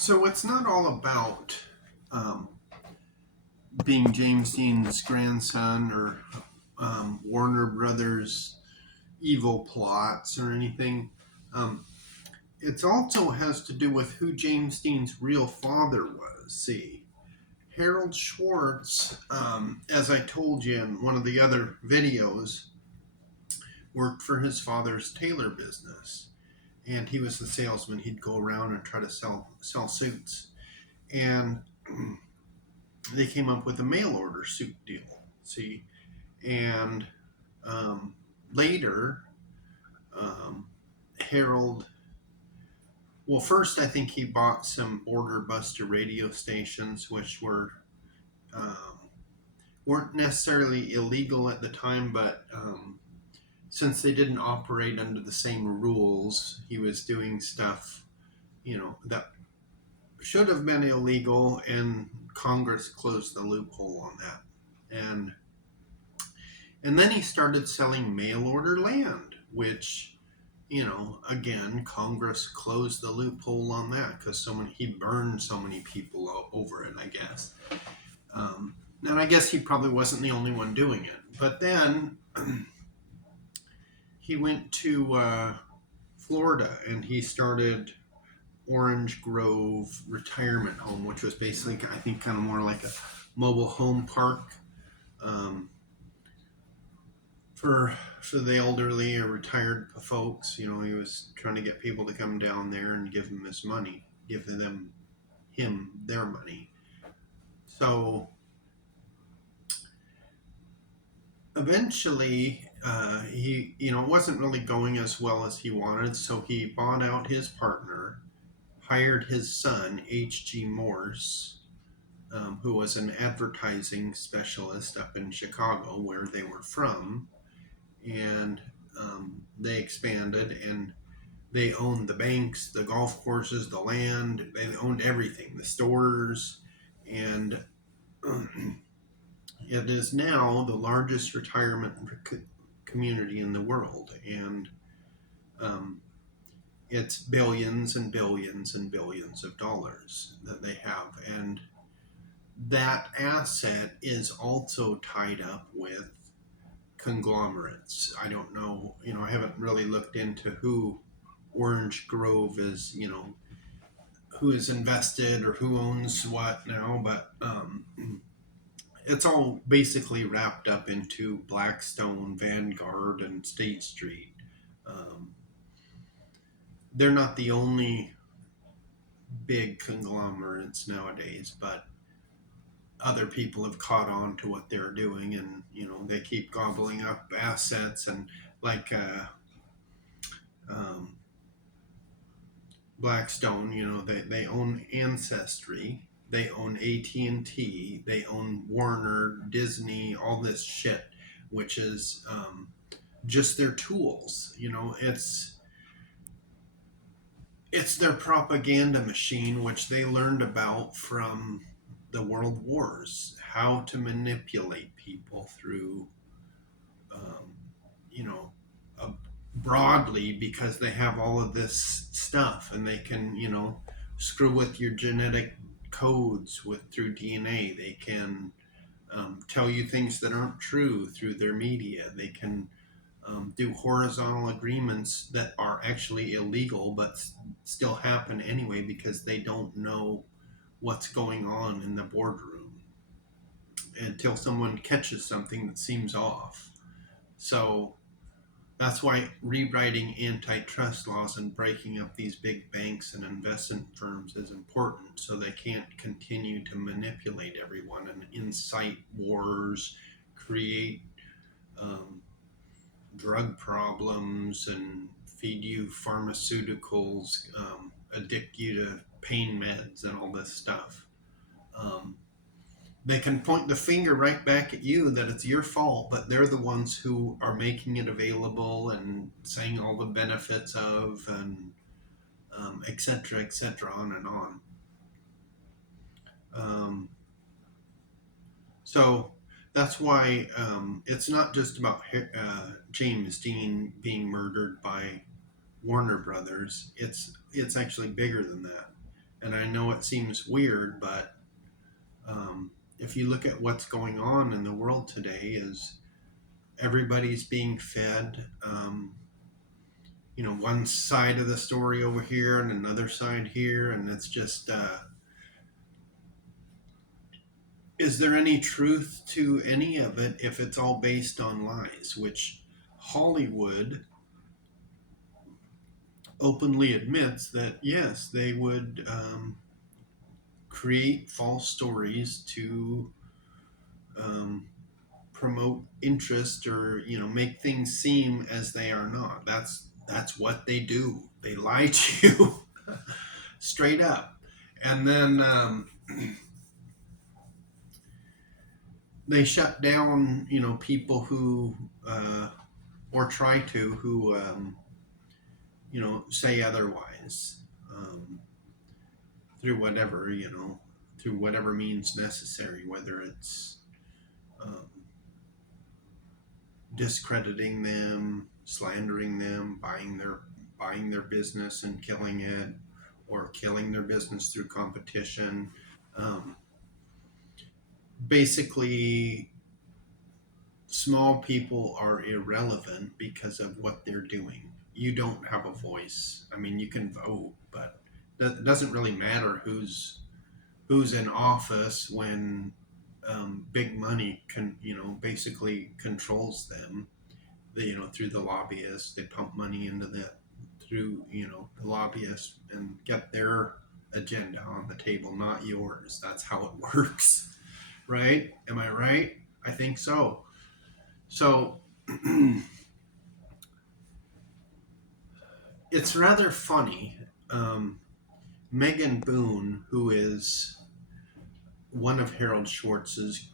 So it's not all about um, being James Dean's grandson or Warner Brothers evil plots or anything. Um, it also has to do with who James Dean's real father was. See, Harold Schwartz, as I told you in one of the other videos, worked for his father's tailor business, and he was the salesman. He'd go around and try to sell suits, and they came up with a mail order suit deal. See, and um, later, um, Harold. Well, first I think he bought some border buster radio stations, which um, weren't necessarily illegal at the time, but since they didn't operate under the same rules, he was doing stuff, that should have been illegal, and Congress closed the loophole on that. And then he started selling mail order land, which, again, Congress closed the loophole on that because he burned so many people over it, I guess. And I guess he probably wasn't the only one doing it. But then he went to Florida and he started Orange Grove Retirement Home, which was basically, I think, kind of more like a mobile home park. For the elderly or retired folks. He was trying to get people to come down there and give him his money, give him their money. So eventually, he, it wasn't really going as well as he wanted, so he bought out his partner, hired his son, H.G. Morse, who was an advertising specialist up in Chicago, where they were from, and they expanded, and they owned the banks, the golf courses, the land. They owned everything, the stores, and it is now the largest retirement community in the world, and it's billions and billions and billions of dollars that they have, and that asset is also tied up with conglomerates. I don't know, I haven't really looked into who Orange Grove is, who is invested or who owns what now, but it's all basically wrapped up into Blackstone, Vanguard, and State Street. Um, they're not the only big conglomerates nowadays, but other people have caught on to what they're doing, and they keep gobbling up assets, and like Blackstone, they own Ancestry, they own AT&T, they own Warner, Disney, all this shit, which is just their tools. It's their propaganda machine, which they learned about from the World Wars, how to manipulate people through, you know, broadly, because they have all of this stuff, and they can, screw with your genetic codes through DNA. They can tell you things that aren't true through their media. They can do horizontal agreements that are actually illegal but still happen anyway because they don't know what's going on in the boardroom until someone catches something that seems off. So that's why rewriting antitrust laws and breaking up these big banks and investment firms is important, so they can't continue to manipulate everyone and incite wars, create drug problems, and feed you pharmaceuticals, addict you to pain meds and all this stuff. They can point the finger right back at you that it's your fault, but they're the ones who are making it available and saying all the benefits of, and et cetera, on and on. So that's why it's not just about James Dean being murdered by Warner Brothers. It's actually bigger than that. And I know it seems weird, but if you look at what's going on in the world today, is everybody's being fed, one side of the story over here and another side here, and it's just, is there any truth to any of it if it's all based on lies? Which Hollywood openly admits that yes, they would create false stories to um, promote interest, or make things seem as they are not. That's what they do. They lie to you straight up, and then they shut down people who or try to, who say otherwise, um, through whatever through whatever means necessary, whether it's um, discrediting them, slandering them, buying their business and killing it, or killing their business through competition. Um, Basically, small people are irrelevant because of what they're doing. You don't have a voice. I mean, you can vote, but it doesn't really matter who's in office when big money basically controls them. Through the lobbyists, they pump money into through the lobbyists, and get their agenda on the table, not yours. That's how it works, right? Am I right? I think so. So it's rather funny. Megan Boone, who is one of Harold Schwartz's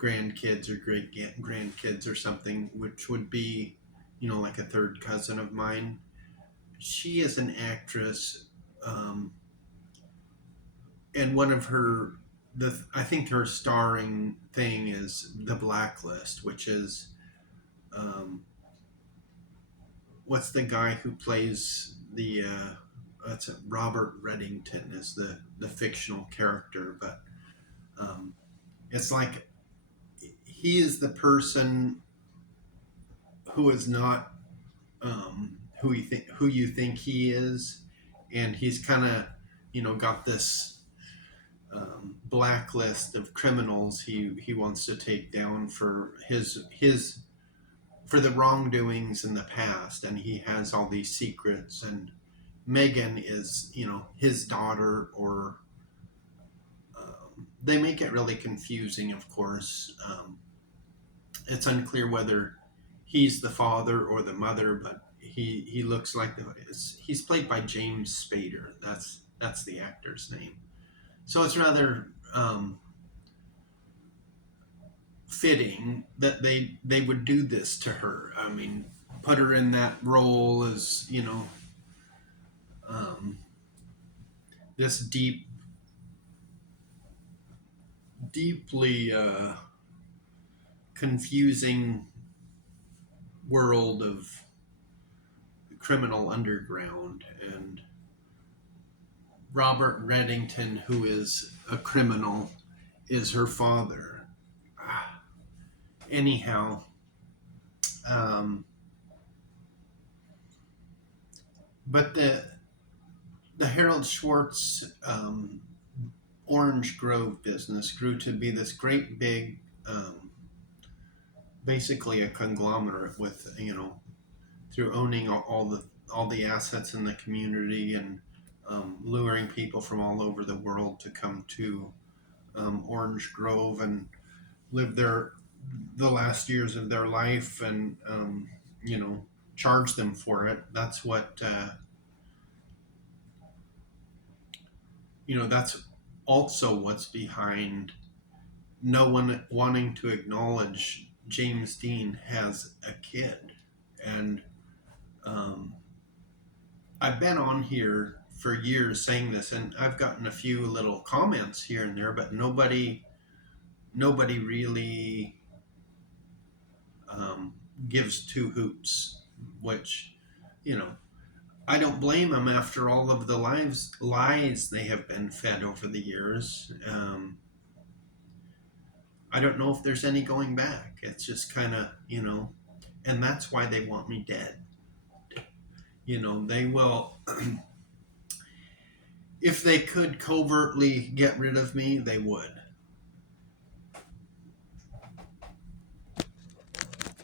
grandkids or great grandkids or something, which would be, like a third cousin of mine. She is an actress, and one of her, I think her starring thing is The Blacklist, which is, um, what's the guy who plays the, that's Robert Reddington is the fictional character, but it's like he is the person who is not who you think he is, and he's kind of got this blacklist of criminals he wants to take down for his for the wrongdoings in the past, and he has all these secrets. And Megan is his daughter, or they make it really confusing. Of course, it's unclear whether he's the father or the mother, but he looks like he's played by James Spader. That's the actor's name. So it's rather fitting that they would do this to her. I mean, put her in that role as um, this deeply confusing world of criminal underground, and Robert Reddington, who is a criminal, is her father. Anyhow, um, but the Harold Schwartz Orange Grove business grew to be this great big, basically a conglomerate with through owning all the assets in the community, and luring people from all over the world to come to Orange Grove and live there the last years of their life, and you know charge them for it. That's what that's also what's behind no one wanting to acknowledge James Dean has a kid. And um, I've been on here for years saying this, and I've gotten a few little comments here and there, but nobody really um, gives two hoots. Which, you know, I don't blame them after all of the lies they have been fed over the years. I don't know if there's any going back. It's just kind of, and that's why they want me dead. They will, if they could covertly get rid of me, they would.